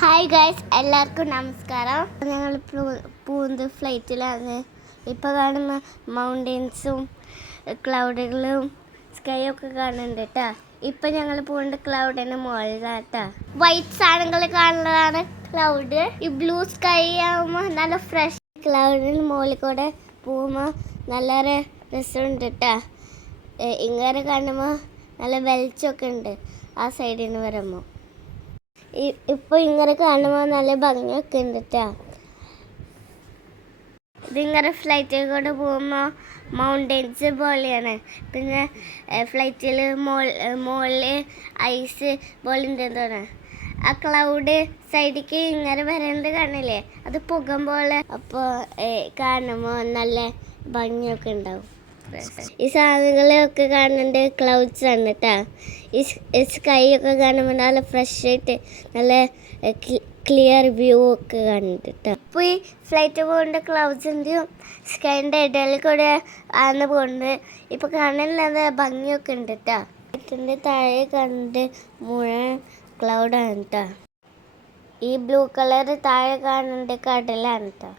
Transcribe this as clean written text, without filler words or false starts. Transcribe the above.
Hi guys, എല്ലാവർക്കും നമസ്കാരം. ഞങ്ങൾ പോകുന്നത് ഫ്ലൈറ്റിലാണ്. ഇപ്പോൾ കാണുന്ന മൗണ്ടെയ്ൻസും ക്ലൗഡുകളും സ്കൈ ഒക്കെ കാണുന്നുണ്ട് കേട്ടോ. ഇപ്പം ഞങ്ങൾ പോകുന്നത് ക്ലൗഡിൻ്റെ മുകളിലാട്ടാ. വൈറ്റ് സാധനങ്ങൾ കാണുന്നതാണ് ക്ലൗഡ്. ഈ ബ്ലൂ സ്കൈ ആകുമ്പോൾ നല്ല ഫ്രഷ്. ക്ലൗഡിന് മുകളിൽ കൂടെ പോകുമ്പോൾ നല്ല രസമുണ്ട് കേട്ടോ. ഇങ്ങനെ കാണുമ്പോൾ നല്ല വെളിച്ചമൊക്കെ ഉണ്ട് ആ സൈഡിൽ നിന്ന് വരുമ്പോൾ. ഇപ്പോൾ ഇങ്ങനെ കാണുമ്പോൾ നല്ല ഭംഗിയൊക്കെ ഉണ്ട് കേട്ടോ. ഇതിങ്ങനെ ഫ്ലൈറ്റിൽ കൂടെ പോകുമ്പോൾ മൗണ്ടെയ്ൻസ് പോലെയാണ്. പിന്നെ ഫ്ലൈറ്റിൽ മുകളിൽ ഐസ് പോലെ ഉണ്ടെന്ന്. ആ ക്ലൗഡ് സൈഡിലേക്ക് ഇങ്ങനെ വരേണ്ടത് കാണില്ലേ, അത് പുകം പോലെ. അപ്പോൾ കാണുമ്പോൾ നല്ല ഭംഗിയൊക്കെ ഉണ്ടാവും. ഈ സാധനങ്ങളൊക്കെ കാണുന്നുണ്ട് ക്ലൗഡ്സ് ആണ് കേട്ടോ. ഈ സ്കൈ ഒക്കെ കാണുമ്പോൾ നല്ല ഫ്രഷ് ആയിട്ട് നല്ല ക്ലിയർ വ്യൂ ഒക്കെ കാണുന്നുണ്ട് കേട്ടോ. ഇപ്പോൾ ഈ ഫ്ലൈറ്റ് പോകുന്ന ക്ലൗഡ്സിൻ്റെയും സ്കൈൻ്റെ ഇടയിൽ കൂടെ ആണ് പോകുന്നത്. ഇപ്പോൾ കാണാനുള്ള ഭംഗിയൊക്കെ ഉണ്ട് കേട്ടോ. ഫ്ലൈറ്റിൻ്റെ താഴെ കണ്ട് മുഴുവൻ ക്ലൗഡാണ് കേട്ടോ. ഈ ബ്ലൂ കളർ താഴെ കാണുന്നുണ്ട് കടലാണ് കേട്ടോ.